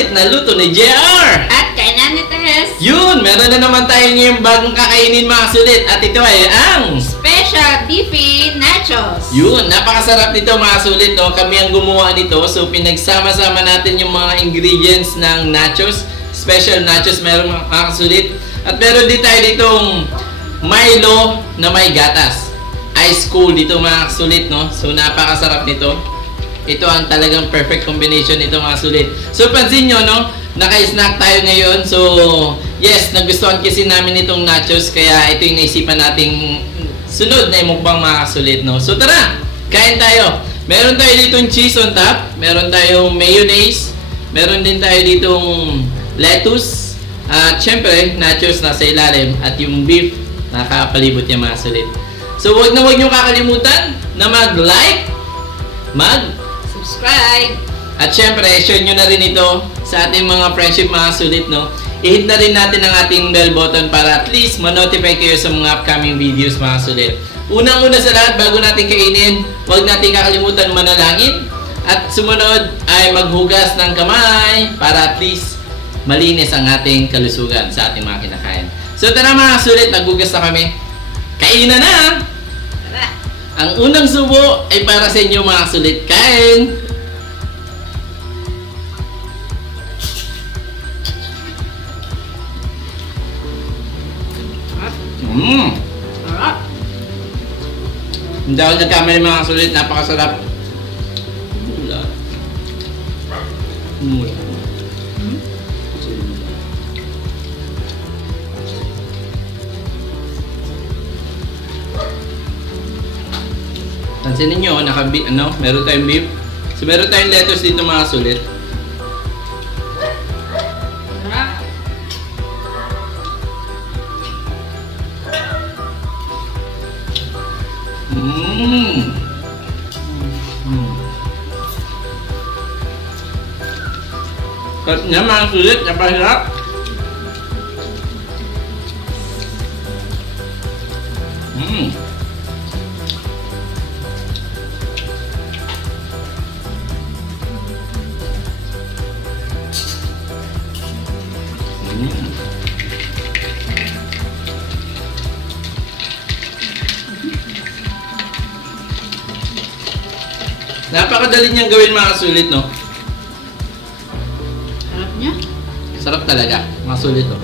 sulit na luto ni JR. At kainan ni Tehes. Yun, meron na naman tayo ngayong bagong kakainin mga sulit. At ito ay ang Special Beefy Nachos. yun, napakasarap nito mga sulit, no? Kami ang gumawa nito. So, pinagsama-sama natin yung mga ingredients ng nachos. Special nachos meron mga sulit. At meron din tayo ditong Milo na may gatas. Ice cold dito mga sulit, no? So, napakasarap nito. Ito ang talagang perfect combination nito mga sulit. So, pansin nyo, no? Naka-snack tayo ngayon. So, yes, nagustuhan kasi namin itong nachos. Kaya ito yung naisipan nating sunod na mukbang mga sulit, no? So, tara! Kain tayo! Meron tayo ditong cheese on top. Meron tayong mayonnaise. Meron din tayo ditong lettuce. At syempre, nachos nasa ilalim. At yung beef, nakapalibot niya mga sulit. So, huwag nyo kakalimutan na mag-like, Subscribe. at syempre, share nyo na rin ito sa ating mga friendship mga sulit, no? I-hit na rin natin ang ating bell button para at least ma-notify kayo sa mga upcoming videos mga sulit. Unang-una sa lahat, bago natin kainin, huwag natin kakalimutan manalangin. At sumunod ay maghugas ng kamay para at least malinis ang ating kalusugan sa ating mga kinakain. So tara mga sulit, naghugas na kami. Kainan na! Tara. Ang unang subo ay para sa inyo mga sulit. Kain! Sarap. Hindi ako nagkamali mga sulit. Napakasarap. Mula. Mula. Pansinin nyo, meron tayong beef. So, meron tayong lettuce dito mga sulit. Sarap. Sarap niya mga sulit, napasarap. Napakadali niyang gawin mga sulit, no? Sarap niya. Sarap talaga, mga sulit, no?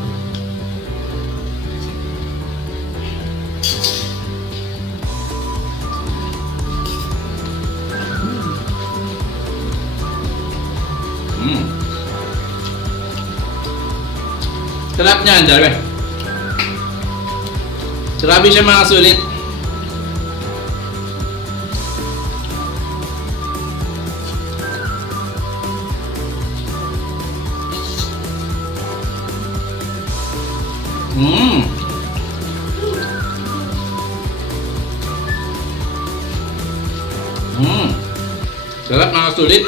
Sarap niya, ang dami. Sarap siya mga sulit. Sarap mga sulit.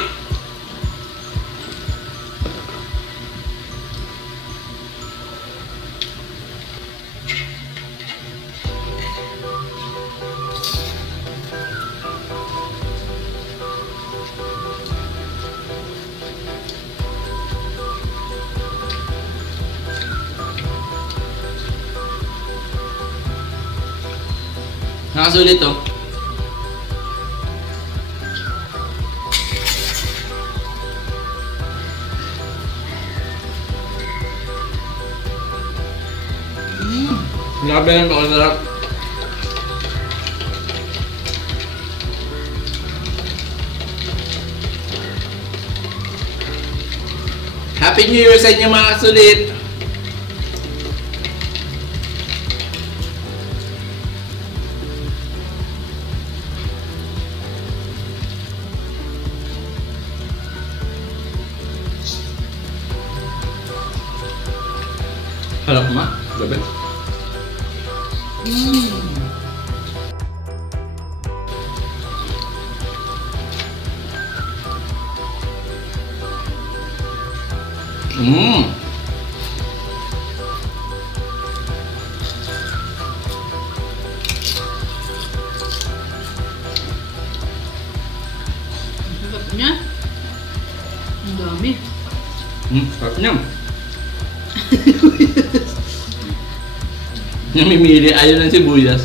Nakasulit to. Grabe ang pakasarap. Happy New Year sa inyo mga sulit. Harap ma, gabi. Sarap niya. Ang dami. Sarap niya. Namimili, ayaw ng sibuyas.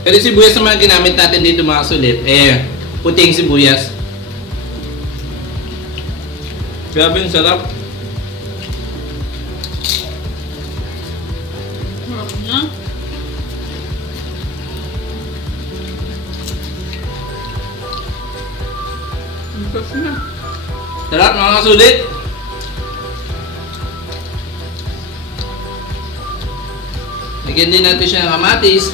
Pero sibuyas naman ginamit natin dito mga sulit, puting sibuyas. Grabe yung sarap. Sarap niya. Ang sarap niya. Sarap mga kasulit. Lagyan din natin siya ng kamatis.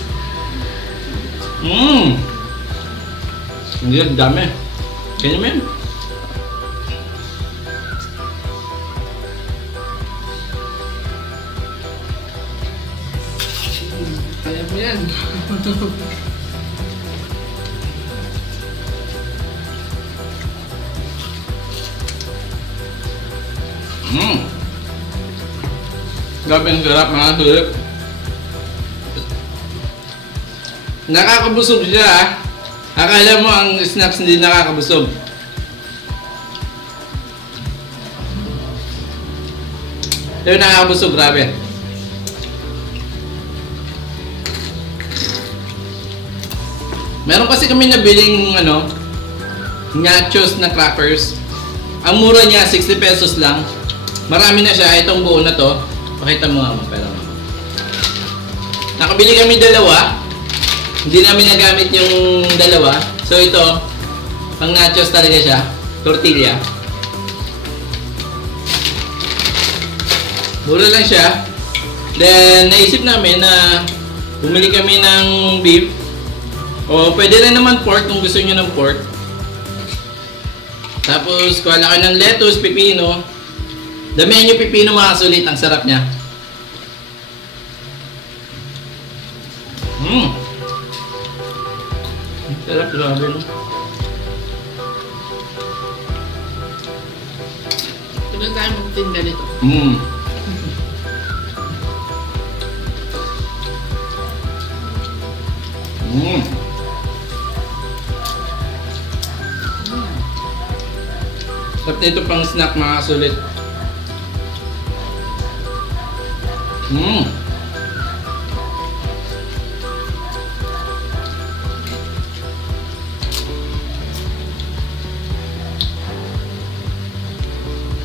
Hindi, dami. Kanya mo yan. Kaya mo yan. Grabe ang sarap mga kasulit. Nakakabusog siya ah. Akala mo ang snacks hindi nakakabusog. Pero nakakabusog, grabe. Meron kasi kami nabiling nachos na crackers. Ang mura niya 60 pesos lang. Marami na siya, itong buo na to. Pakita mo nga mo, pero nakabili kami dalawa. Hindi namin nagamit yung dalawa. So ito, pang nachos talaga siya. Tortilla. Mura lang siya. Then, naisip namin na bumili kami ng beef. O pwede rin naman pork kung gusto nyo ng pork. Tapos, kuha lang kayo ng lettuce, pipino. Damihan nyo pipino mga sulit. Ang sarap niya. Sarap, grabe no? Tuloy tayo magtinda nito. Sarap nito pang snack mga sulit.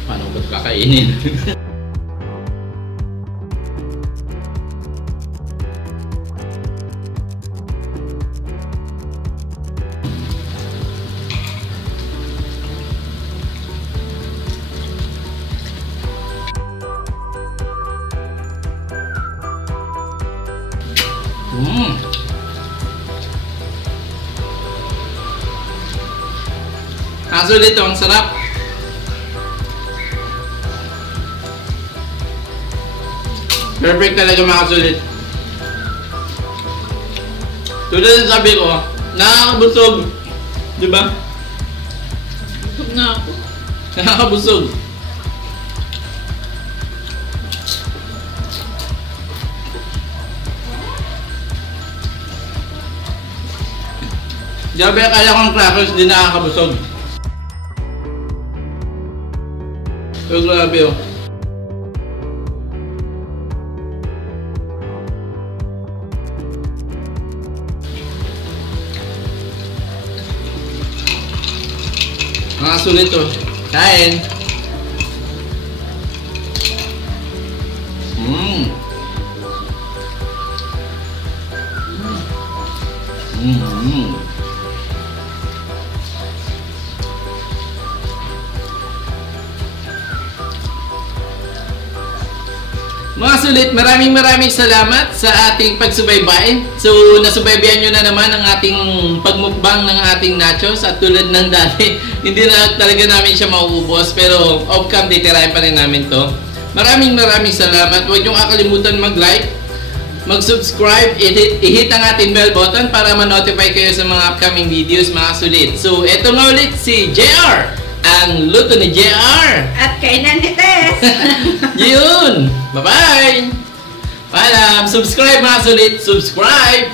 Paano ba kakainin? Ang sulit ito, ang sarap. Perfect talaga mga sulit. Tulad ng sabi ko, nakakabusog. Diba? Busog na ako. Nakakabusog. Grabe, kaya kong crackers, di nakakabusog. So, grabe oh. Mga sulit oh. Kain. Mga sulit, maraming salamat sa ating pagsubaybay. So, nasubaybayan nyo na naman ang ating pagmukbang ng ating nachos. At tulad ng dati, hindi na talaga namin siya mauubos. Pero off-cam, titirahin pa rin namin to. Maraming salamat. Huwag nyo kakalimutan mag-like, mag-subscribe, i-hit ang ating bell button para ma-notify kayo sa mga upcoming videos, mga sulit. So, eto nga ulit si JR. Ang luto ni JR. At kainan ni Tess. Yun! Bye-bye! Paalam! Subscribe mga sulit! Subscribe!